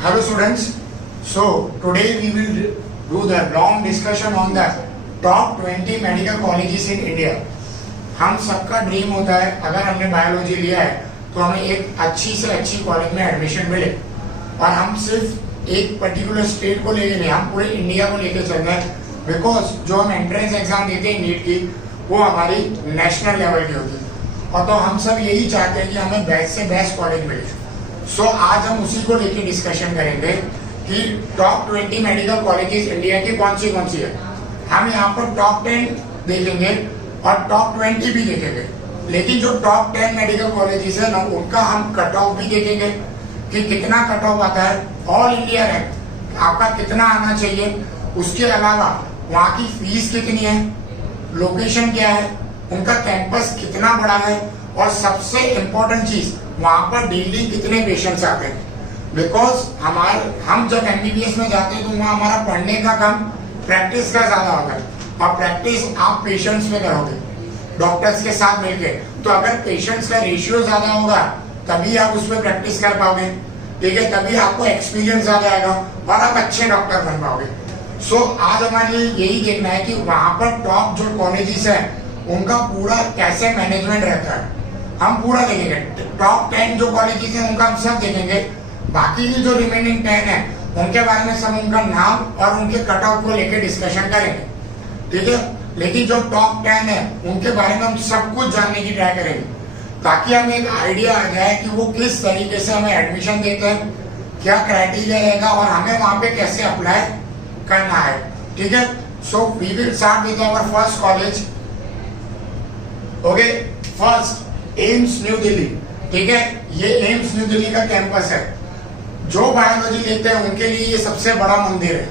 Hello students, so today we will do the long discussion on the top 20 medical colleges in India. हम सबका dream होता है अगर हमने बायोलॉजी लिया है तो हमें एक अच्छी से अच्छी कॉलेज में एडमिशन मिले, और हम सिर्फ एक पर्टिकुलर स्टेट को लेके नहीं, हम पूरे इंडिया को लेके चल रहे हैं। बिकॉज जो हम एंट्रेंस एग्जाम देते हैं नीट की, वो हमारी नेशनल लेवल की होती है, और तो हम सब यही चाहते हैं कि हमें बेस्ट से बेस्ट कॉलेज मिले। सो आज हम उसी को लेके डिस्कशन करेंगे कि टॉप 20 मेडिकल कॉलेजेस इंडिया की कौन सी है। हम यहाँ पर टॉप 10 देखेंगे और टॉप 20 भी देखेंगे, लेकिन जो टॉप 10 मेडिकल कॉलेजेस है ना, उनका हम कट ऑफ भी देखेंगे कि कितना कट ऑफ आता है, ऑल इंडिया रैंक आपका कितना आना चाहिए। उसके अलावा वहाँ की फीस कितनी है, लोकेशन क्या है, उनका कैंपस कितना बड़ा है, और सबसे इम्पोर्टेंट चीज वहाँ पर डेली कितने पेशेंट्स आते हैं। बिकॉज हम जब एमबीबीएस में जाते हैं तो वहाँ हमारा पढ़ने का कम, प्रैक्टिस का ज्यादा होता है, और प्रैक्टिस आप पेशेंट्स में करोगे डॉक्टर्स के साथ मिलके। तो अगर पेशेंट्स का रेशियो ज्यादा होगा तभी आप उस पर प्रैक्टिस कर पाओगे, ठीक है, तभी आपको एक्सपीरियंस ज्यादा आएगा और आप अच्छे डॉक्टर बन पाओगे। सो आज हमारे यही देखना है कि वहाँ पर टॉप जो कॉलेजेस है उनका पूरा कैसे मैनेजमेंट रहता है, हम पूरा देखेंगे। टॉप 10 जो कॉलेजेस हैं उनका हम सब देखेंगे, बाकी की जो रिमेनिंग 10 है उनके बारे में सब उनका नाम और उनके कट ऑफ को लेकर डिस्कशन करेंगे, ठीक है। लेकिन जो टॉप 10 है उनके बारे में हम सब कुछ जानने की ट्राई करेंगे, ताकि हमें एक आइडिया आ जाए कि वो किस तरीके से हमें एडमिशन देते हैं, क्या क्राइटेरिया रहेगा और हमें वहां पे कैसे अप्लाई करना है, ठीक है। So we will start with our first college. Okay, first AIIMS New Delhi, ठीक है। ये एम्स न्यू दिल्ली का कैंपस है। जो बायोलॉजी लेते हैं उनके लिए ये सबसे बड़ा मंदिर है,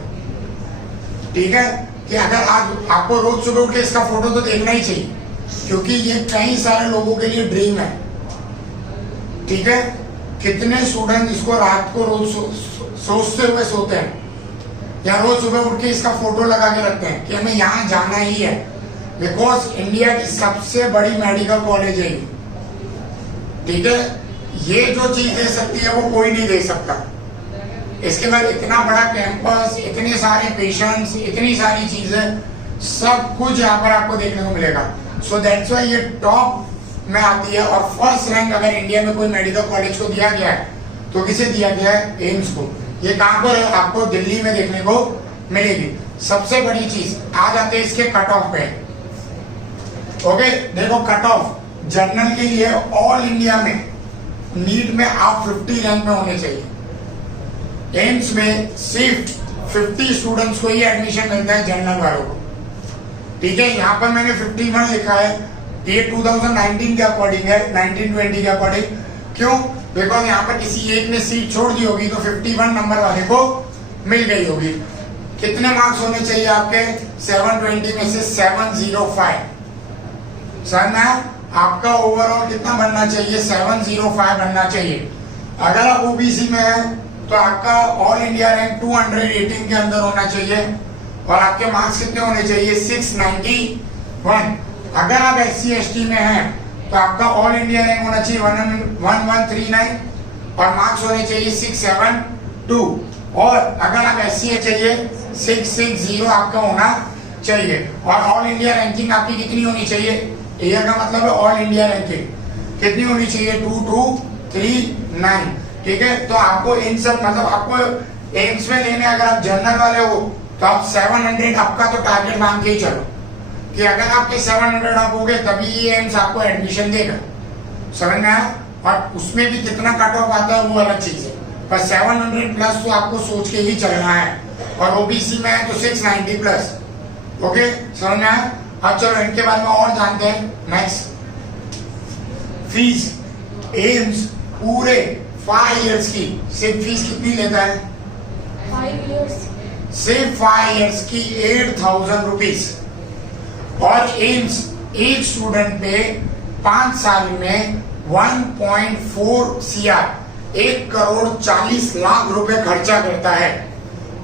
ठीक है, कि अगर आज आपको रोज सुबह उठ के इसका फोटो तो देखना ही चाहिए, क्योंकि ये कई सारे लोगों के लिए ड्रीम है, ठीक है। कितने स्टूडेंट इसको रात को रोज सोचते हुए सोते हैं, या रोज सुबह उठ के इसका फोटो लगा के रखते हैं कि हमें यहाँ जाना ही है। बिकॉज इंडिया की सबसे बड़ी मेडिकल कॉलेज है, ठीक है। ये जो चीज दे सकती है वो कोई नहीं दे सकता। इसके बाद इतना बड़ा कैंपस, इतने सारे पेशेंट्स, इतनी सारी चीजें, सब कुछ यहाँ पर आपको देखने को मिलेगा। सो दैट्स व्हाई ये टॉप में आती है। और फर्स्ट रैंक अगर इंडिया में कोई मेडिकल कॉलेज को दिया गया है तो किसे दिया गया है? एम्स को। ये कहाँ पर है? आपको दिल्ली में देखने को मिलेगी। सबसे बड़ी चीज आ जाते हैं इसके कट ऑफ पे। ओके, देखो कट ऑफ जनरल के लिए ऑल इंडिया में नीट में आप 50 रैंक में होने चाहिए। एम्स में सिर्फ 50 स्टूडेंट्स को ही एडमिशन मिलता है जनरल वालों को, ठीक है। यहाँ पर मैंने 51 लिखा है, ये 2019 के अकॉर्डिंग है, 1920 के अकॉर्डिंग। क्यों? बिकॉज यहाँ पर किसी एक ने सीट छोड़ दी होगी तो 51 नंबर वाले को मिल गई होगी। कितने मार्क्स होने चाहिए आपके? 720 में से 705। सर मैम आपका ओवरऑल कितना बनना चाहिए? 705 बनना चाहिए। अगर आप ओबीसी में हैं तो आपका ऑल इंडिया रैंक 218 के अंदर होना चाहिए, और आपके मार्क्स कितने होने चाहिए? 691। अगर आप SC ST में हैं तो आपका ऑल इंडिया रैंक होना चाहिए 1139, और मार्क्स होने चाहिए 672। और अगर आप SC चाहिए 660 आपका होना चाहिए। और ऑल इंडिया रैंकिंग आपकी कितनी होनी चाहिए? ईयर का मतलब है ऑल इंडिया रैंकिंग कितनी होनी चाहिए? 2239, ठीक है। तो आपको इन सब मतलब आपको एम्स में लेने, अगर आप जनरल वाले हो तो आप 700 आपका तो टारगेट मान के ही चलो कि अगर आपके 700 आप हो गए तभी ये एम्स आपको एडमिशन देगा, समझ में आया। और उसमें भी कितना कट ऑफ आता है वो अलग चीज है, पर 700 प्लस तो आपको सोच के ही चलना है। और ओबीसी में है तो 690 प्लस। ओके, समझ में आया। अब चलो इनके बारे में और जानते हैं। Next, fees. एम्स पूरे 5 इयर्स की सिर्फ फीस कितनी लेता है? 5 इयर्स, सिर्फ 5 इयर्स की 8000 रुपीज। और एम्स एक स्टूडेंट पे 5 साल में 1.4 CR, 1 करोड़ 40 लाख रुपए खर्चा करता है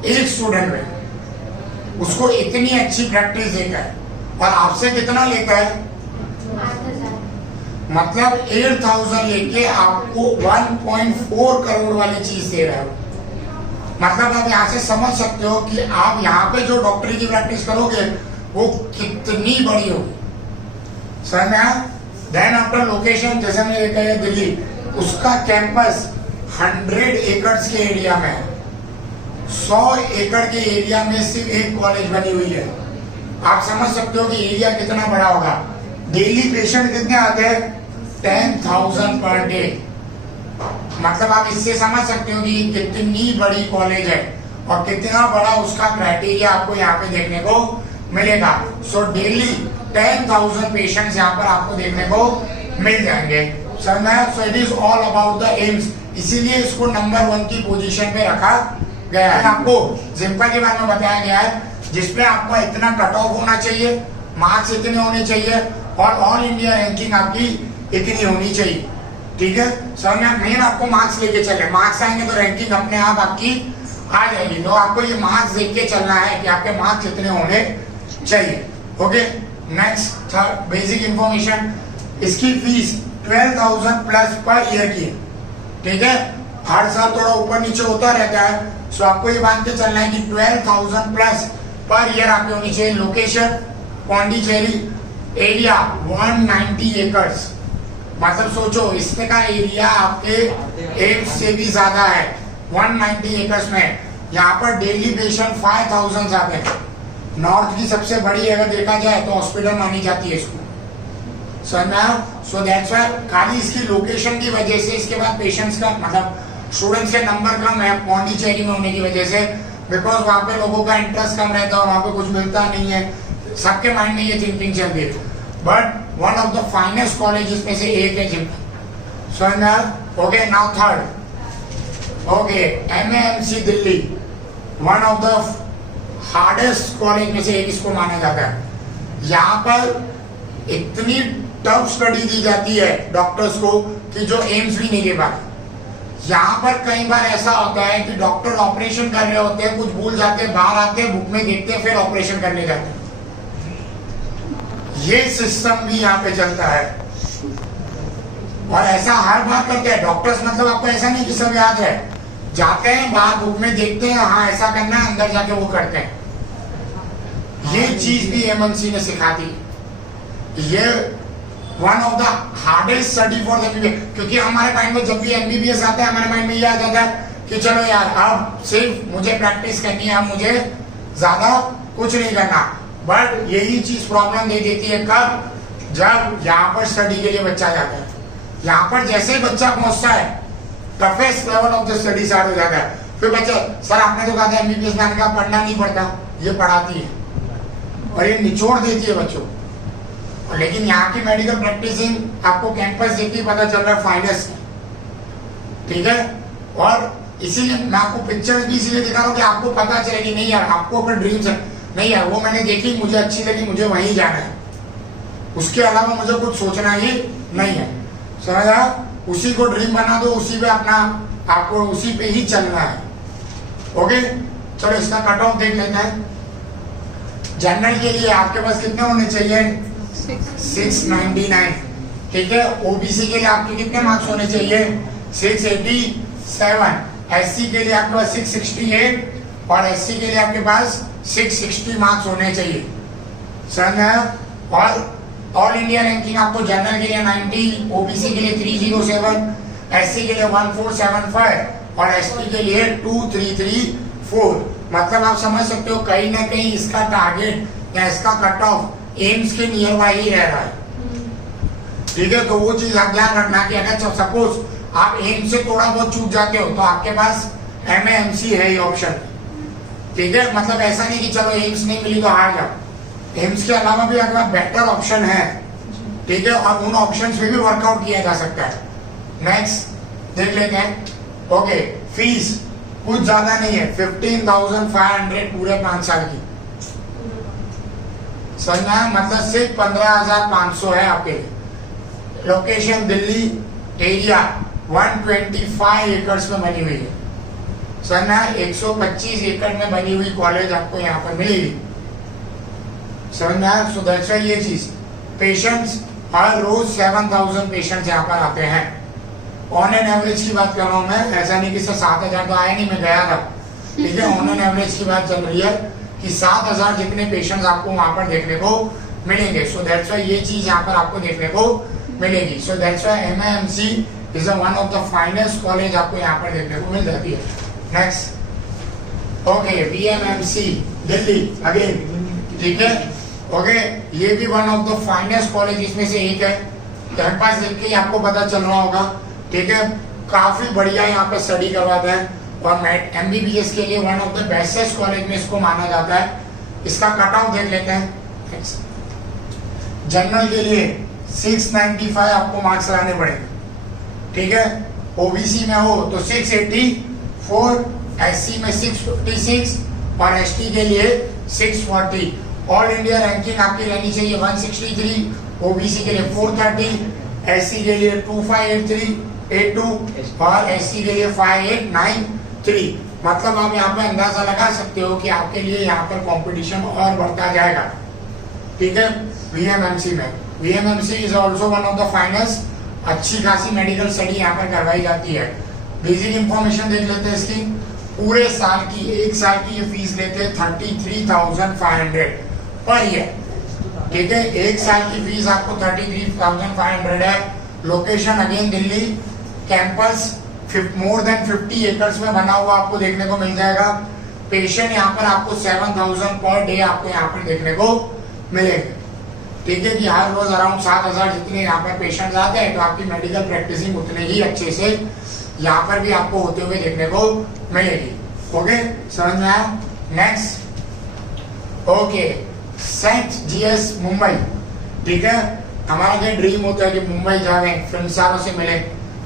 एक स्टूडेंट में। उसको इतनी अच्छी प्रैक्टिस देता है, और आपसे कितना लेता है? 8,000। मतलब 8000 लेके आपको 1.4 करोड़ वाली चीज दे रहा है। मतलब आप यहाँ से समझ सकते हो कि आप यहाँ पे जो डॉक्टरी की प्रैक्टिस करोगे वो कितनी बड़ी होगी। समझ में आया? देन आफ्टर लोकेशन, जैसे मैंने कहा दिल्ली, उसका कैंपस 100 एकड़ के एरिया में है। 100 एकड़ के एरिया में सिर्फ एक कॉलेज बनी हुई है। आप समझ सकते हो कि एरिया कितना बड़ा होगा। डेली पेशेंट कितने आते हैं? 10,000 पर डे। मतलब आप इससे समझ सकते हो कि कितनी बड़ी कॉलेज है और कितना बड़ा उसका क्राइटेरिया आपको यहाँ पे देखने को मिलेगा। सो डेली 10,000 पेशेंट्स यहाँ पर आपको देखने को मिल जाएंगे। सो it is all about the AIIMS, इसीलिए इसको नंबर 1 की पोजीशन पे रखा गया है। आपको सिंपल के बारे में बताया गया है जिसमें आपको इतना कट ऑफ होना चाहिए, मार्क्स इतने होने चाहिए और ऑल इंडिया रैंकिंग आपकी इतनी होनी चाहिए। ठीक है सर, मैं मेन आपको मार्क्स लेके चले, मार्क्स आएंगे तो रैंकिंग अपने आप आपकी आ जाएगी। तो आपको ये मार्क्स देख के चलना है कि आपके मार्क्स इतने होने चाहिए। Okay, next third basic information, इसकी फीस 12,000 प्लस पर ईयर की है। ठीक है, हर साल थोड़ा ऊपर नीचे होता रहता है। सो आपको ये मान के चलना है कि 12,000 प्लस पर ईयर आपकी होनी चाहिए। लोकेशन पौंडीचेरी, एरिया 190 एकड़। मतलब सोचो इसका एरिया आपके एम्स से भी ज्यादा है, 190 एकड़ में। यहाँ पर डेली पेशेंट 5,000 आते हैं। नॉर्थ की सबसे बड़ी अगर देखा जाए तो हॉस्पिटल मानी जाती है इसको। सो दैट्स व्हाई खाली इसकी लोकेशन की वजह से, इसके बाद पेशेंट्स का मतलब स्टूडेंट्स के नंबर कम है पौंडीचेरी में होने की वजह से, बिकॉज वहाँ पे लोगों का इंटरेस्ट कम रहता है और वहाँ पे कुछ मिलता नहीं है। सबके माइंड में ये थिंकिंग चल रही है। But one of the finest colleges में से एक है gym. Okay, now third, okay, MAMC Delhi, one of the hardest college में से एक इसको माना जाता है। यहाँ पर इतनी टफ स्टडी दी जाती है डॉक्टर्स को कि जो एम्स भी नहीं दे पाते। यहाँ पर कई बार ऐसा होता है कि डॉक्टर ऑपरेशन कर रहे होते हैं, कुछ भूल जाते हैं, बाहर आते हैं, बुक में देखते हैं, फिर ऑपरेशन करने जाते हैं। ये सिस्टम भी यहाँ पे चलता है और ऐसा हर बार करते हैं डॉक्टर्स। मतलब आपको ऐसा नहीं कि सब याद है, जाते हैं बाहर बुक में देखते हैं, हाँ ऐसा करना है, अंदर जाके वो करते हैं। ये चीज भी MNC ने सिखा दी। ये one of the hardest study for MBBS, क्योंकि हमारे माइंड में जब भी MBBS आता है हमारे माइंड में ये आ जाता है कि चलो यार अब सिर्फ मुझे प्रैक्टिस करनी है, अब मुझे ज्यादा कुछ नहीं करना। बट यही चीज प्रॉब्लम दे देती है कब, जब यहाँ पर स्टडी के लिए बच्चा जाता है। यहाँ पर जैसे ही बच्चा पहुंचता है toughest level of the study start हो जाता है। फिर बच्चा, सर आपने तो कहा था MBBS में का पढ़ना नहीं पड़ता, ये पढ़ाती है और ये निचोड़ देती है बच्चों। लेकिन यहाँ की मेडिकल प्रैक्टिसिंग आपको कैंपस देख के पता चल रहा है फाइनेस्ट। ठीक है, और इसीलिए मैं आपको पिक्चर्स भी इसीलिए दिखा रहा हूँ कि आपको पता चले कि नहीं यार आपको अपने ड्रीम्स है, नहीं यार वो मैंने देखी, मुझे अच्छी लगी, मुझे वहीं जाना है, उसके अलावा मुझे कुछ सोचना ही नहीं है। समझा? उसी को ड्रीम बना दो, उसी पे अपना आपको उसी पे ही चलना है। ओके, चलो इसका कट ऑफ देख लेते हैं। जनरल के लिए आपके पास कितने होने चाहिए? 699। ठीक है, OBC के लिए आपके कितने मार्क्स होने चाहिए? 687। SC के लिए आपके पास 668 और SC के लिए आपके पास 660 मार्क्स होने चाहिए। समझ? और ऑल इंडिया रैंकिंग आपको जनरल के लिए 90, OBC के लिए 307, SC के लिए 1475 और ST के लिए 2334। मतलब आप समझ सकते हो कहीं ना कहीं इसका टारगेट या इसका कट ऑफ एम्स के नियर बाय ही रह रहा है। ठीक है, तो वो चीज आप ध्यान रखना कि अगर सपोज आप एम्स से थोड़ा बहुत चूक जाते हो तो आपके पास MAMC है ये ऑप्शन। ठीक है, मतलब ऐसा नहीं कि चलो एम्स नहीं मिली तो हार जाओ। एम्स के अलावा भी अगर बेटर ऑप्शन है, ठीक है, और उन ऑप्शंस पे भी वर्कआउट किया जा सकता है। नेक्स्ट देख लेते हैं। ओके, फीस कुछ ज्यादा नहीं है, 15,500 पूरे 5 साल की। समझना? मतलब सिर्फ 15,500 है आपके लिए। लोकेशन दिल्ली, एरिया 125 एकड़ में बनी हुई है। समझना? 125 एकड़ में बनी हुई कॉलेज आपको यहाँ पर मिलेगी। समझना? सो दैट्स व्हाई ये चीज, पेशेंट्स हर रोज 7,000 पेशेंट्स यहाँ पर आते हैं। ऑन एन एवरेज की बात कर रहा हूँ मैं, ऐसा नहीं कि 7,000 तो आया नहीं, मैं गया था ठीक है, ऑन एन एवरेज की बात चल रही है कि 7,000 जितने पेशेंट्स आपको वहां पर देखने को मिलेंगे। सो दैट्स व्हाई ये चीज यहाँ पर आपको देखने को मिलेगी। सो that's why MIMC is one of the finest college आपको यहाँ पर देखने को मिल जाती है। Next, okay, VMMC Delhi again, ठीक है, ओके, ये भी one of the finest college इसमें से एक है। कैंपस देख के आपको पता चल रहा होगा, ठीक है, काफी बढ़िया यहाँ पे स्टडी करवाते हैं और MBBS के लिए one of the bestest college में इसको माना जाता है। इसका कट ऑफ देख लेते हैं। जनरल के लिए 695 आपको मार्क्स लाने पड़ेंगे, ठीक है, OBC में हो तो 684, SC में 656 और ST के लिए 640। ऑल इंडिया रैंकिंग आपकी रहनी चाहिए 163, OBC के लिए 430, SC के लिए 2583 और SC के लिए 5893। मतलब आप यहाँ पे अंदाजा लगा सकते हो कि आपके लिए यहाँ पर कंपटीशन और बढ़ता जाएगा, ठीक है। VMMC में VMMC is also one of the finest, अच्छी खासी मेडिकल स्टडी यहाँ पर करवाई जाती है। बेसिक इंफॉर्मेशन देख लेते हैं इसकी। पूरे साल की, एक साल की ये फीस लेते हैं 33,500 पर ईयर, ठीक है, एक साल की फीस आपको 33,500 है। Location again Delhi, campus more than 50 acres में बना हुआ आपको देखने को मिल जाएगा। पेशेंट यहाँ पर आपको 7,000 पर डे आपको यहाँ पर देखने को मिलेंगे, ठीक है, कि हर रोज अराउंड 7,000 जितने यहाँ पर पेशेंट्स आते हैं तो आपकी मेडिकल प्रैक्टिसिंग उतने ही अच्छे से यहाँ पर भी आपको होते हुए देखने को मिलेगी। ओके, समझ में आया? Next, okay, Seth GS Mumbai, ठीक है, हमारा जो ड्रीम होता है कि मुंबई जावे, फिल्म स्टारों से मिले,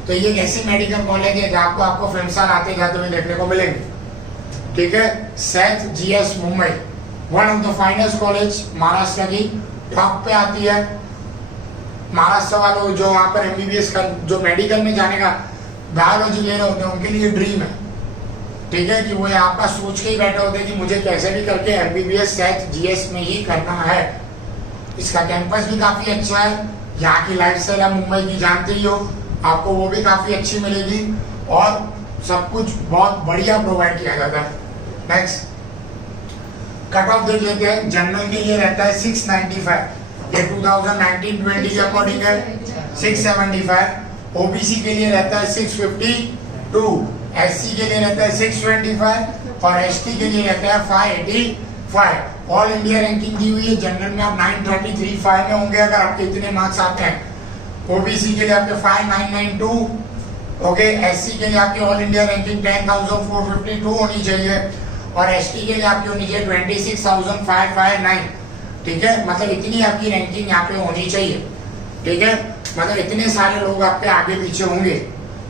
तो ये ऐसी मेडिकल कॉलेज है जहाँ आपको फिल्म स्टार आते जाते हुए देखने को मिलेंगे, ठीक है। Seth GS Mumbai one of the finest college, Maharashtra की टॉप पे आती है। महाराष्ट्र वालों जो वहाँ पर MBBS का, जो मेडिकल में जाने का बायोलॉजी ले रहे होते हैं, उनके लिए ड्रीम है, ठीक है, कि वो यहाँ पर सोच के ही बैठे होते हैं कि मुझे कैसे भी करके MBBS सेंट GS में ही करना है। इसका कैंपस भी काफी अच्छा है, यहाँ की लाइफ स्टाइल आप मुंबई की जानते ही हो, आपको वो भी काफी अच्छी मिलेगी और सब कुछ बहुत बढ़िया प्रोवाइड किया जाता है। नेक्स्ट, कट ऑफ देख लेते हैं। जनरल के लिए रहता है 695, ये 2019-20 के अकॉर्डिंग है 675। OBC के लिए रहता है 652, SC के लिए रहता है 625 और ST के लिए रहता है 585। ऑल इंडिया रैंकिंग दी हुई है। जनरल में आप 933.5 में होंगे अगर आपके इतने मार्क्स आते हैं। OBC के लिए आपके 5992, ओके, SC के लिए आपकी ऑल इंडिया रैंकिंग 10,452 होनी चाहिए और ST के लिए आपकी होनी चाहिए 26,559, ठीक है, मतलब इतनी आपकी रैंकिंग यहाँ पे होनी चाहिए, ठीक है, मतलब इतने सारे लोग आपके आगे पीछे होंगे।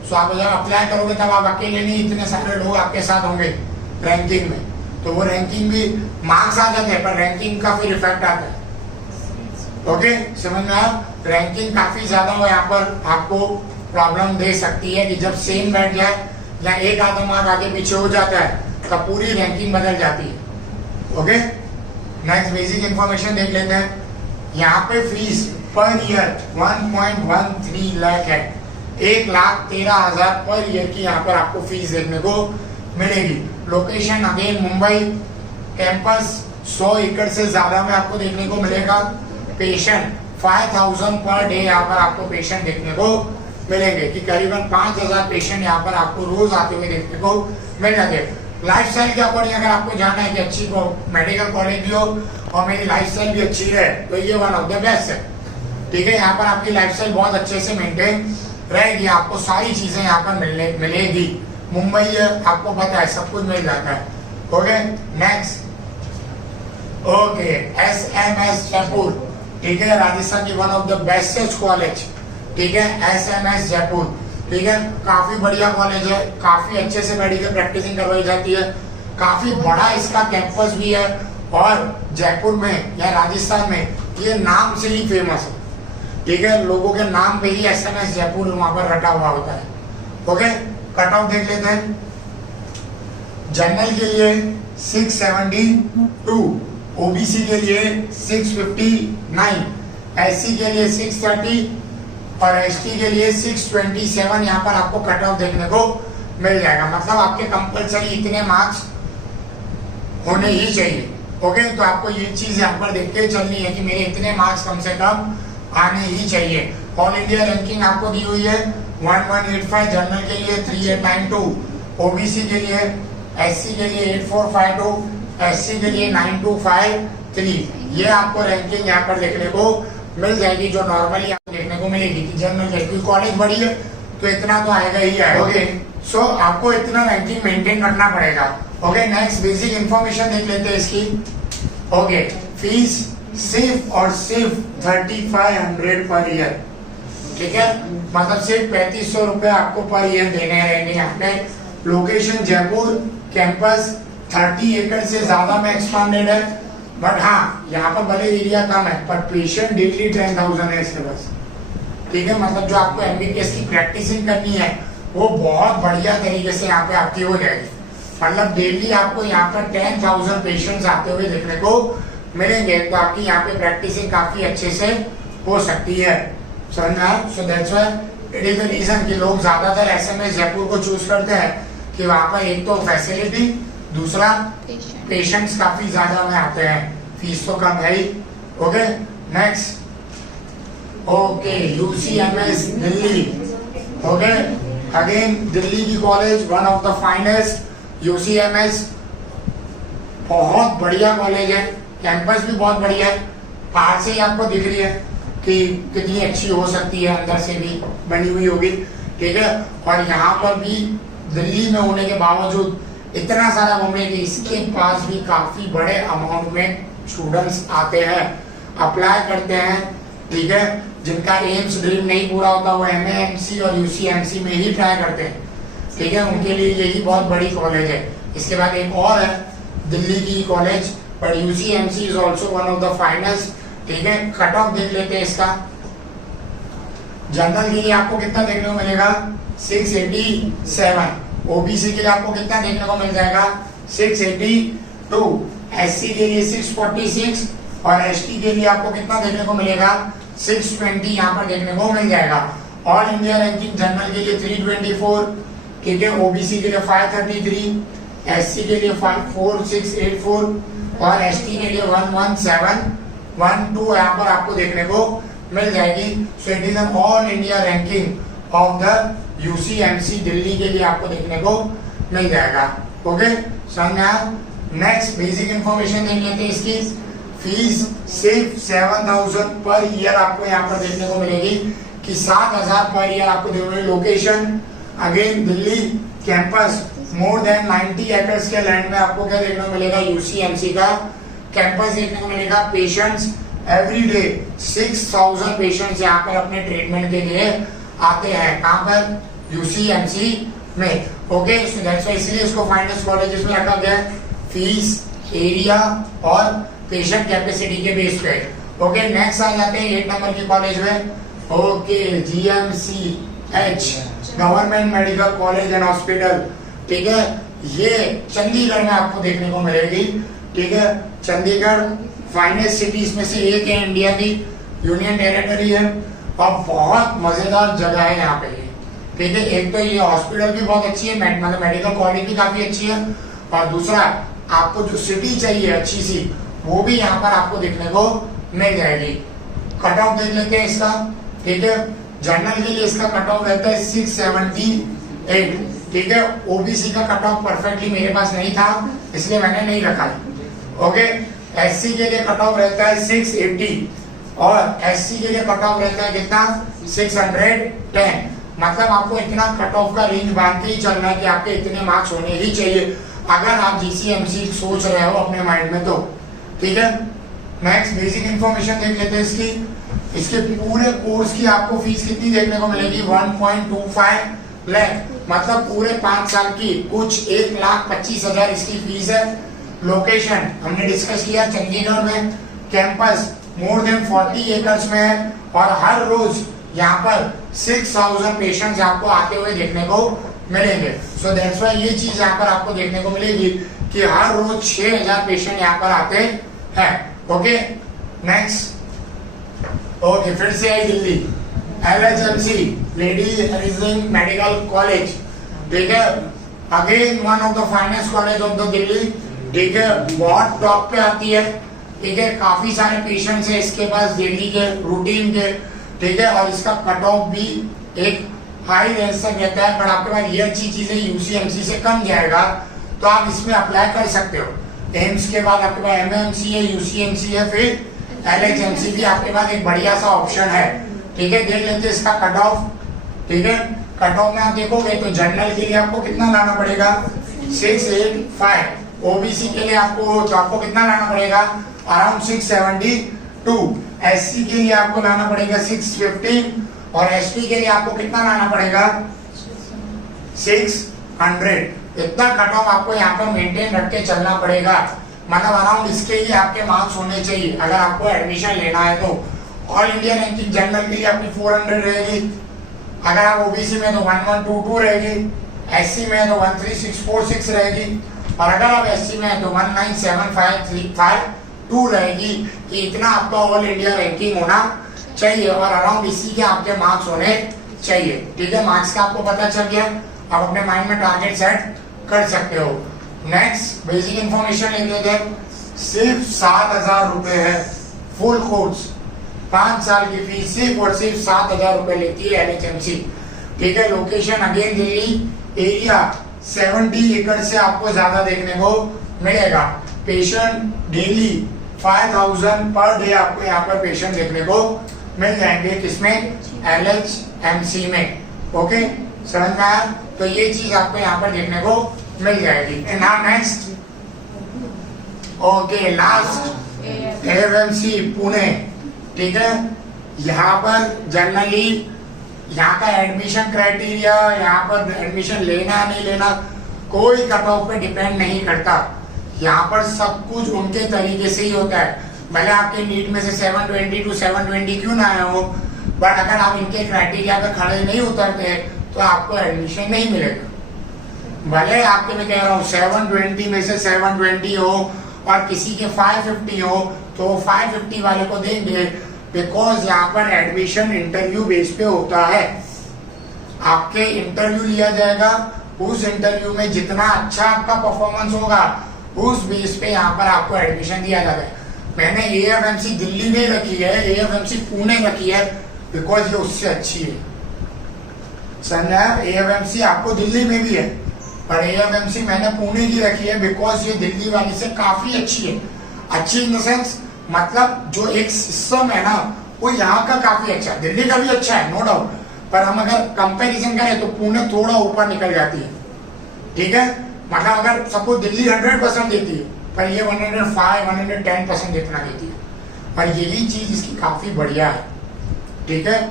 सो आप जब अप्लाई करोगे तब आप अकेले नहीं, इतने सारे लोग आपके साथ होंगे रैंकिंग में, तो वो रैंकिंग भी मार्क्स आ जाते हैं पर रैंकिंग का फिर इफेक्ट आता है। ओके, समझ में आया? रैंकिंग काफी ज्यादा हो यहाँ पर आपको प्रॉब्लम दे सकती है कि जब सेम बैठ जाए या एक आधा मार्क आगे पीछे हो जाता है तब पूरी रैंकिंग बदल जाती है। ओके, नेक्स्ट बेसिक इंफॉर्मेशन देख लेते हैं। यहाँ पे फीस पर ईयर 1.13 लाख है, 1,13,000 पर ईयर की यहाँ पर आपको फीस देखने को मिलेगी। लोकेशन अगेन मुंबई, कैंपस 100 एकड़ से ज्यादा में आपको देखने को मिलेगा। पेशेंट 5,000 पर डे यहाँ पर आपको पेशेंट देखने को मिलेंगे कि करीबन 5,000 पेशेंट यहाँ पर आपको रोज आते हुए देखने को मिल जाते हैं। लाइफ स्टाइल के अकॉर्डिंग अगर आपको जानना है कि अच्छी मेडिकल कॉलेज भी हो और मेरी लाइफ स्टाइल भी अच्छी रहे तो ये वन ऑफ द बेस्ट है, ठीक है। यहाँ पर आपकी लाइफ स्टाइल बहुत अच्छे से मेंटेन रहेगी, आपको सारी चीजें यहाँ पर मिलेगी। मुंबई है, आपको पता है सब कुछ मिल जाता है। Okay, next, okay, SMS Jaipur, ठीक है, राजस्थान की one of the bestest college, ठीक है, SMS जयपुर, ठीक है, काफी बढ़िया कॉलेज है, काफी अच्छे से मेडिकल प्रैक्टिसिंग करवाई जाती है, काफी बड़ा इसका कैंपस भी है और जयपुर में या राजस्थान में ये नाम से ही फेमस है, ठीक है, लोगों के नाम पे ही SMS जयपुर वहां पर रटा हुआ होता है। ओके, कट ऑफ देख लेते हैं। जनरल के लिए 672, OBC के लिए 659, SC के लिए 630 और ST के लिए 627 यहाँ पर आपको कट ऑफ देखने को मिल जाएगा। मतलब आपके कंपलसरी इतने मार्क्स होने ही चाहिए। ओके, तो आपको ये चीज यहाँ पर देख के चलनी है कि मेरे इतने मार्क्स कम से कम आने ही चाहिए। ऑल इंडिया रैंकिंग आपको दी हुई है 1185, जनरल के लिए 3892, ओबीसी के लिए, एससी के लिए 8452, एससी के लिए 9253। ये आपको रैंकिंग यहाँ पर देखने को मिल जाएगी, जो नॉर्मली आपको देखने को मिलेगी कि जनरल क्योंकि कॉलेज बड़ी है तो इतना तो आएगा ही आएगा। ओके, सो आपको इतना रैंकिंग मेंटेन करना पड़ेगा। ओके, नेक्स्ट बेसिक इंफॉर्मेशन देख लेते हैं इसकी। ओके, फीस सिर्फ और सिर्फ 3500 पर ईयर, ठीक है, मतलब सिर्फ 3500 रुपए आपको पर ईयर देने रहेंगे यहाँ पे। लोकेशन जयपुर, कैंपस 30 एकड़ से ज्यादा में एक्सपांडेड है, बट हाँ यहाँ पर भले एरिया कम है पर पेशेंट डेली 10,000 है इसके पास, ठीक है, मतलब जो आपको एमबीबीएस की प्रैक्टिसिंग करनी है वो बहुत बढ़िया तरीके से यहाँ पे आपकी हो जाएगी। मतलब डेली आपको यहाँ पर 10,000 पेशेंट्स आते हुए देखने को मिलेंगे, तो आपकी यहाँ पे प्रैक्टिसिंग काफी अच्छे से हो सकती है। So that's why it is the reason कि लोग ज्यादातर एसएमएस जयपुर को चूज करते हैं कि वहाँ पर एक तो फैसिलिटी, दूसरा पेशेंट्स काफी ज्यादा में आते हैं, फीस तो कम है ही। Okay, next. Okay, UCMS Delhi. Okay, again Delhi की college, one of the finest. UCMS बहुत बढ़िया कॉलेज है, कैंपस भी बहुत बढ़िया है, बाहर से ही आपको दिख रही है कि कितनी अच्छी हो सकती है, अंदर से भी बनी हुई होगी, ठीक है। और यहाँ पर भी दिल्ली में होने के बावजूद इतना सारा घूमने की इसके पास भी काफी बड़े अमाउंट में स्टूडेंट्स आते हैं, अप्लाई करते हैं, ठीक है। जिनका एम्स ड्रीम नहीं पूरा होता वो एमएएमसी और यूसीएमसी में ही ट्राई करते हैं, ठीक है, उनके लिए यही बहुत बड़ी कॉलेज है। इसके बाद एक और है दिल्ली की college, but UCMC is also one of the finest, ठीक है। कट ऑफ देख लेते हैं इसका। जनरल के लिए आपको कितना देखने को मिलेगा 687, ओबीसी के लिए आपको कितना देखने को मिल जाएगा 682, एससी के लिए 646 और एसटी के लिए आपको कितना देखने को मिलेगा 620 यहाँ पर देखने को मिल जाएगा। ऑल इंडिया रैंकिंग जनरल के लिए 324, ठीक है, ओबीसी के लिए 533, एससी के लिए 4684 और एसटी के लिए 11712 यहाँ पर आपको देखने को मिल जाएगी। So it is an all India ranking of the UCMC Delhi के लिए आपको देखने को मिल जाएगा। ओके, नेक्स्ट बेसिक इंफॉर्मेशन देख लेते हैं इसकी। फीस सिर्फ 7,000 पर ईयर आपको यहाँ पर देखने को मिलेगी कि 7,000 पर ईयर आपको देखने को मिलेगी। Location again Delhi, campus more than 90 acres के लैंड में आपको क्या देखने को मिलेगा यूसीएमसी का कैंपस देखने को मिलेगा। पेशेंट्स एवरी डे 6,000 पेशेंट्स यहाँ पर अपने ट्रीटमेंट के लिए आते हैं, कहाँ पर यूसीएमसी में। ओके, सो दैट्स व्हाई इसलिए इसको फाइनेस्ट कॉलेजेस में रखा गया है, फीस, एरिया और पेशेंट कैपेसिटी के बेस पे। ओके, नेक्स्ट आ जाते हैं 8 नंबर की कॉलेज में। Okay, GMCH government medical college and hospital, ठीक है, ये चंडीगढ़ में आपको देखने को मिलेगी, ठीक है। चंडीगढ़ फाइनेस्ट सिटीज में से एक है, इंडिया की यूनियन टेरिटरी है और बहुत मजेदार जगह है यहाँ पे, ठीक है। एक तो ये हॉस्पिटल भी बहुत अच्छी है, मतलब मेडिकल कॉलेज भी काफी अच्छी है, और दूसरा आपको जो सिटी चाहिए अच्छी सी वो भी यहाँ पर आपको देखने को मिल जाएगी। कट ऑफ देख लेते हैं इसका, ठीक है। जनरल के लिए इसका कट ऑफ रहता है 678, ठीक है। ओबीसी का कट ऑफ परफेक्टली मेरे पास नहीं था इसलिए मैंने नहीं रखा है। ओके, एससी के लिए कट ऑफ रहता है 680 और एससी के लिए कट ऑफ रहता है कितना 610। मतलब आपको इतना कट ऑफ का रेंज बांध के ही चलना है कि आपके इतने मार्क्स होने ही चाहिए अगर आप जीसीएमसी सोच रहे हो अपने माइंड में, तो ठीक है। नेक्स्ट बेसिक इंफॉर्मेशन देख लेते हैं इसकी। इसके पूरे कोर्स की आपको फीस कितनी देखने को मिलेगी 1.25 लाख, मतलब पूरे 5 साल की कुछ 1,25,000 इसकी फीस है। लोकेशन हमने डिस्कस किया चंडीगढ़ में, कैंपस मोर देन 40 एकर्स में है और हर रोज यहाँ पर 6,000 पेशेंट्स आपको आते हुए देखने को मिलेंगे। सो दैट्स व्हाई ये चीज यहाँ पर आपको देखने को मिलेगी कि हर रोज 6,000 पेशेंट यहाँ पर आते हैं। Okay, next. ओके, फिर से आई Delhi, LHMC Lady Hardinge Medical College, ठीक है, again one of the finest college of the Delhi, ठीक है, बहुत टॉप पे आती है। ठीक है, काफी सारे पेशेंट्स है इसके पास डेली के रूटीन के। ठीक है, और इसका कट ऑफ भी एक हाई रेंज तक रहता है, पर आपके पास ये अच्छी चीज है यूसीएमसी से कम जाएगा, तो आप इसमें अप्लाई कर सकते हो। एम्स के बाद आपके पास एमएमसी है, यूसीएमसी है, फिर एलएचएमसी भी आपके पास एक बढ़िया सा ऑप्शन है। ठीक है, देख लेते हैं इसका कट ऑफ। ठीक है, कट ऑफ में आप देखोगे तो जनरल के लिए आपको कितना लाना पड़ेगा 685, ओबीसी के लिए आपको कितना लाना पड़ेगा अराउंड 672, एससी के लिए आपको लाना पड़ेगा 650 और एसटी के लिए आपको कितना लाना पड़ेगा 600। इतना कट ऑफ आपको यहाँ पर मेंटेन रख के चलना पड़ेगा, मतलब अराउंड इसके लिए आपके मार्क्स होने चाहिए अगर आपको एडमिशन लेना है तो। ऑल इंडिया रैंकिंग जनरल के लिए आपकी 400 रहेगी, अगर आप ओबीसी में तो 1122 रहेगी, एससी में तो 13646 रहेगी, और अगर आप एससी में तो 1975352 रहेगी। कि इतना आपका ऑल इंडिया रैंकिंग होना चाहिए और अराउंड इसी के आपके मार्क्स होने चाहिए। ठीक है, मार्क्स का आपको पता चल गया, आप अपने माइंड में टारगेट सेट कर सकते हो। नेक्स्ट बेसिक इंफॉर्मेशन लिख लेते हैं, सिर्फ 7000 रुपए है फुल कोर्स, 5 साल की फीस सिर्फ और सिर्फ 7000 रुपए लेती है एलएचएमसी। ठीक है, लोकेशन अगेन दिल्ली, एरिया 70 एकड़ से आपको ज्यादा देखने को मिलेगा। पेशेंट डेली 5000 पर डे आपको यहाँ पर पेशेंट देखने को मिल जाएंगे, किसमें एलएचएमसी में। ओके, समझ में आया? तो ये चीज आपको यहाँ पर देखने को मिल जाएगी। Next, okay, last AFMC Pune. ठीक है, यहाँ पर जनरली यहाँ का एडमिशन क्राइटेरिया, यहाँ पर एडमिशन लेना नहीं लेना कोई कट ऑफ पे डिपेंड नहीं करता। यहाँ पर सब कुछ उनके तरीके से ही होता है, भले आपके नीट में से 720 to 720 क्यों ना आया हो, बट अगर आप इनके क्राइटेरिया पे खड़े नहीं उतरते तो आपको एडमिशन नहीं मिलेगा। भले आपके मैं कह रहा हूँ 720 में से 720 हो और किसी के 550 हो तो 550 वाले को देंगे, बिकॉज यहाँ पर एडमिशन इंटरव्यू बेस पे होता है। आपके इंटरव्यू लिया जाएगा, उस इंटरव्यू में जितना अच्छा आपका परफॉर्मेंस होगा उस बेस पे यहाँ पर आपको एडमिशन दिया जाता है। मैंने एएफएमसी दिल्ली में रखी है, एएफएमसी पुणे रखी है, बिकॉज ये उससे अच्छी है। समझा? एएफएमसी आपको दिल्ली में भी है, पर एएफएमसी मैंने पुणे की रखी है बिकॉज ये दिल्ली वाली से काफी अच्छी है। अच्छी इन द सेंस, मतलब जो एक सिस्टम है ना वो यहाँ का काफी अच्छा है, दिल्ली का भी अच्छा है नो डाउट, पर हम अगर कंपैरिजन करें तो पुणे थोड़ा ऊपर निकल जाती है। ठीक है, मतलब अगर सबको दिल्ली 100% देती है पर ये 105-110% जितना देती है, पर यही चीज इसकी काफी बढ़िया है। ठीक है,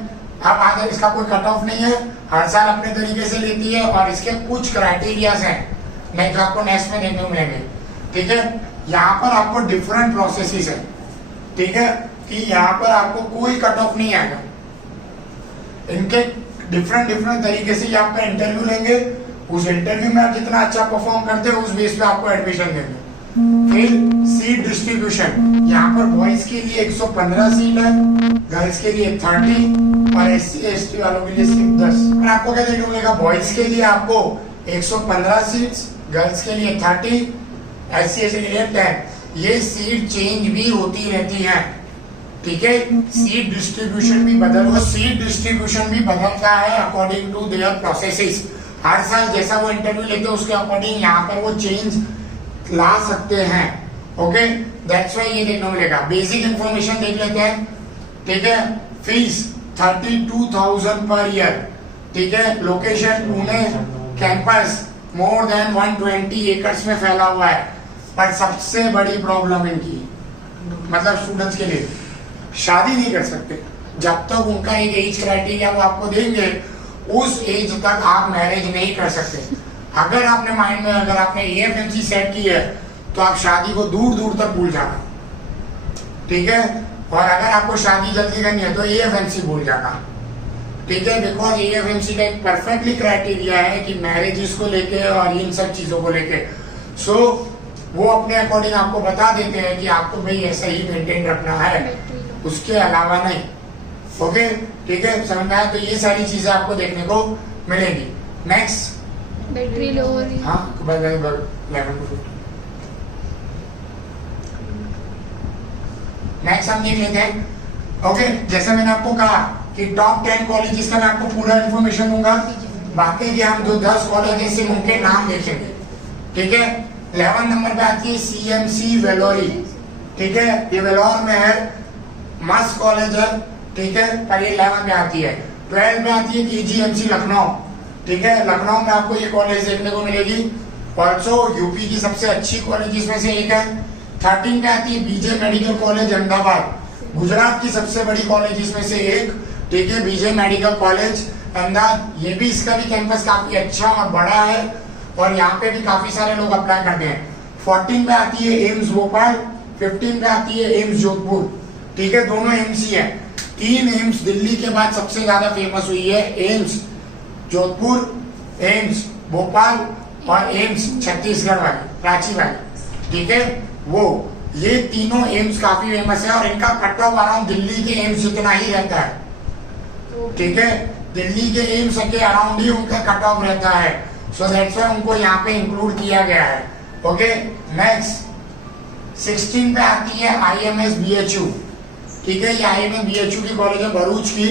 अब आगे इसका कोई कट ऑफ नहीं है, हर साल अपने तरीके से लेती है और इसके कुछ क्राइटेरियाज हैं नहीं जो आपको नेक्स्ट में देखने को मिलेंगे। ठीक है, यहाँ पर आपको डिफरेंट प्रोसेसेस है। ठीक है, कि यहाँ पर आपको कोई कट ऑफ नहीं आएगा, इनके डिफरेंट तरीके से ये आपका इंटरव्यू लेंगे, उस इंटरव्यू में आप जितना अच्छा परफॉर्म करते हो उस बेस पे आपको एडमिशन देंगे। फिर सीट डिस्ट्रीब्यूशन, यहाँ पर बॉयज के लिए 115 सीट है, गर्ल्स के लिए 30 और SC/ST वालों के लिए सिर्फ 10। आपको क्या देखने को मिलेगा, बॉयज के लिए आपको 115 सीट्स, गर्ल्स के लिए 30, SC/ST के लिए 10। ये सीट चेंज भी होती रहती है। ठीक है, सीट डिस्ट्रीब्यूशन भी बदलता है अकॉर्डिंग टू देयर प्रोसेसेस। हर साल जैसा वो इंटरव्यू लेते हैं उसके अकॉर्डिंग यहाँ पर वो चेंज ला सकते हैं। ओके, दैट्स व्हाई ये देखने को मिलेगा। बेसिक इंफॉर्मेशन देख लेते हैं। ठीक है, फीस 32,000 पर ईयर। ठीक है, location Pune, campus more than 120 acres में फैला हुआ है। पर सबसे बड़ी प्रॉब्लम इनकी, मतलब स्टूडेंट्स के लिए, शादी नहीं कर सकते जब तक उनका एक एज क्राइटेरिया वो आपको देंगे, उस एज तक आप मैरिज नहीं कर सकते। अगर आपने माइंड में अगर आपने एएफएमसी सेट की है तो आप शादी को दूर तक भूल जाना। ठीक है, और अगर आपको शादी जल्दी करनी है तो एएफएमसी भूल जाना। ठीक है, बिकॉज एएफएमसी का एक परफेक्टली क्राइटेरिया है कि मैरिजेस को लेके और इन सब चीजों को लेके, सो वो अपने अकॉर्डिंग आपको बता देते हैं कि आपको भाई ऐसा ही मेंटेन रखना है, उसके अलावा नहीं। ओके, ठीक है, समझ में आया? तो ये सारी चीजें आपको देखने को मिलेंगी। नेक्स्ट, बैटरी लो हो रही है। हाँ, 11 to 15 नेक्स्ट हम देख लेते हैं। ओके, जैसे मैंने आपको कहा कि टॉप 10 कॉलेजेस का मैं आपको पूरा इन्फॉर्मेशन दूंगा, बाकी के हम जो 10 कॉलेजेस हैं उनके नाम देखेंगे। ठीक है, 11 नंबर पे आती है CMC वेलोरी। ठीक है, ये वेलोर में है, मस्त कॉलेज है। ठीक है, पर ये 11 में आती है। 12 में आती है KGMC लखनऊ। ठीक है, लखनऊ में आपको ये कॉलेज देखने को मिलेगी। ऑल्सो यूपी की सबसे अच्छी कॉलेज में से एक है। 13 में आती है BJ medical college Ahmedabad, Gujarat की सबसे बड़ी कॉलेज में से एक। ठीक है, BJ मेडिकल कॉलेज अहमदाबाद, ये भी इसका भी कैंपस काफी अच्छा और बड़ा है और यहाँ पे भी काफी सारे लोग अप्लाई करते हैं। 14 में आती है एम्स भोपाल, 15 में आती है एम्स जोधपुर। ठीक है, दोनों एम्स ही है। 3 एम्स दिल्ली के बाद सबसे ज्यादा फेमस हुई है, एम्स जोधपुर, एम्स भोपाल और एम्स छत्तीसगढ़ वाली, रांची वाली। ठीक है, वो ये तीनों एम्स काफी फेमस है और इनका कट ऑफ अराउंड दिल्ली के एम्स जितना ही रहता है। ठीक है, दिल्ली के एम्स के अराउंड ही उनका कट ऑफ रहता है, सो दैट्स व्हाई उनको यहाँ पे इंक्लूड किया गया है। ओके, नेक्स्ट 16 पे आती है IMS BHU। ठीक है, ये IMS BHU की कॉलेज है भरूच की,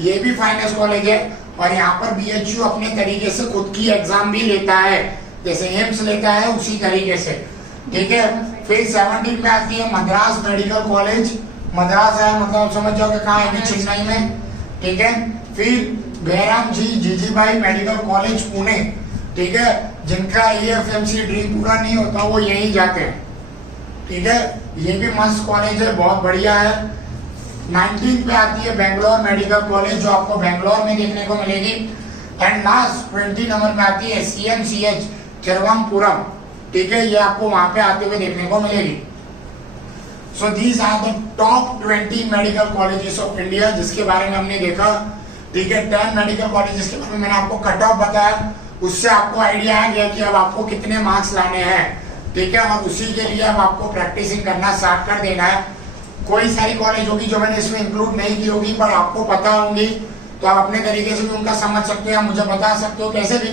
ये भी फाइनेंस कॉलेज है और यहाँ पर BHU अपने तरीके से खुद की एग्जाम भी लेता है, जैसे एम्स लेता है उसी तरीके से। ठीक है, फिर 17 में आती है मद्रास मेडिकल कॉलेज। मद्रास है मतलब समझ जाओगे कहाँ है, चेन्नई में। ठीक है, फिर जयराम जी जीजीबाई मेडिकल कॉलेज पुणे। ठीक है, जिनका AFMC ड्रीम पूरा नहीं होता वो यहीं जाते हैं। ठीक है, ये भी मस्त कॉलेज है, बहुत बढ़िया है। 19 पे आती है बेंगलोर मेडिकल कॉलेज, जो आपको बेंगलोर में देखने को मिलेगी। एंड लास्ट 20 नंबर में आती है CMCH तिरुवनंतपुरम। ठीक है, ये आपको वहां पे आते हुए देखने को मिलेगी। So these are the top 20 medical colleges of India, जिसके बारे में हमने देखा। ठीक है, 10 मेडिकल कॉलेजेस के बारे में मैंने आपको कट ऑफ बताया, उससे आपको आइडिया आ गया कि अब आपको कितने मार्क्स लाने हैं। ठीक है, और उसी के लिए अब आपको प्रैक्टिसिंग करना स्टार्ट कर देना है। कोई सारी कॉलेज होगी जो मैंने इसमें इंक्लूड नहीं की होगी पर आपको पता होंगी, तो आप अपने तरीके से भी उनका समझ सकते हैं, मुझे बता सकते हो कैसे भी।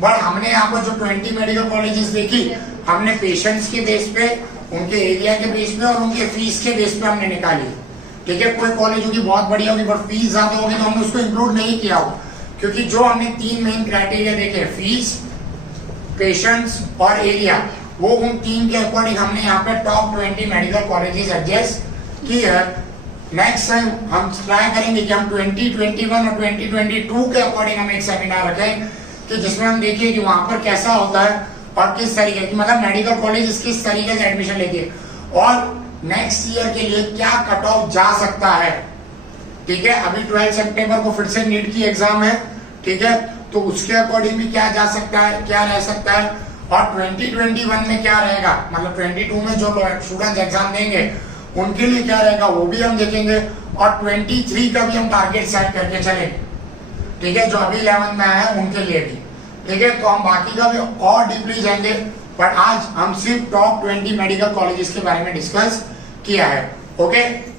बट हमने यहाँ पर जो 20 मेडिकल कॉलेजेस देखी, हमने पेशेंट्स के बेस पे, उनके एरिया के बेस पे और उनके फीस के बेस पे हमने निकाली। ठीक है, कोई कॉलेज होगी बहुत बढ़िया होगी बट फीस ज्यादा होगी तो हमने उसको इंक्लूड नहीं किया हो, क्योंकि जो हमने 3 मेन क्राइटेरिया देखे, फीस, पेशेंट्स और एरिया, वो उन 3 के अकॉर्डिंग हमने यहाँ पे टॉप 20 मेडिकल कॉलेजेस एडजस्ट की है। नेक्स्ट टाइम हम ट्राई करेंगे कि हम 2021 और 2022 के अकॉर्डिंग हम एक सेमिनार रखें कि जिसमें हम देखिए कि वहां पर कैसा होता है और किस तरीके की, मतलब मेडिकल कॉलेज किस तरीके से एडमिशन लेती है और नेक्स्ट ईयर के लिए क्या कट ऑफ जा सकता है। ठीक है, अभी 12 सितंबर को फिर से नीट की एग्जाम है। ठीक है, तो उसके अकॉर्डिंग भी क्या जा सकता है, क्या रह सकता है, और 2021 में क्या रहेगा, मतलब 22 में जो स्टूडेंट्स एग्जाम देंगे उनके लिए क्या रहेगा वो भी हम देखेंगे, और 23 का भी हम टारगेट सेट करके चलेंगे। ठीक है, जो अभी 11 में आया है उनके लिए भी। ठीक है, तो हम बाकी का भी और डीपली जाएंगे, बट आज हम सिर्फ टॉप 20 मेडिकल कॉलेजेस के बारे में डिस्कस किया है। ओके।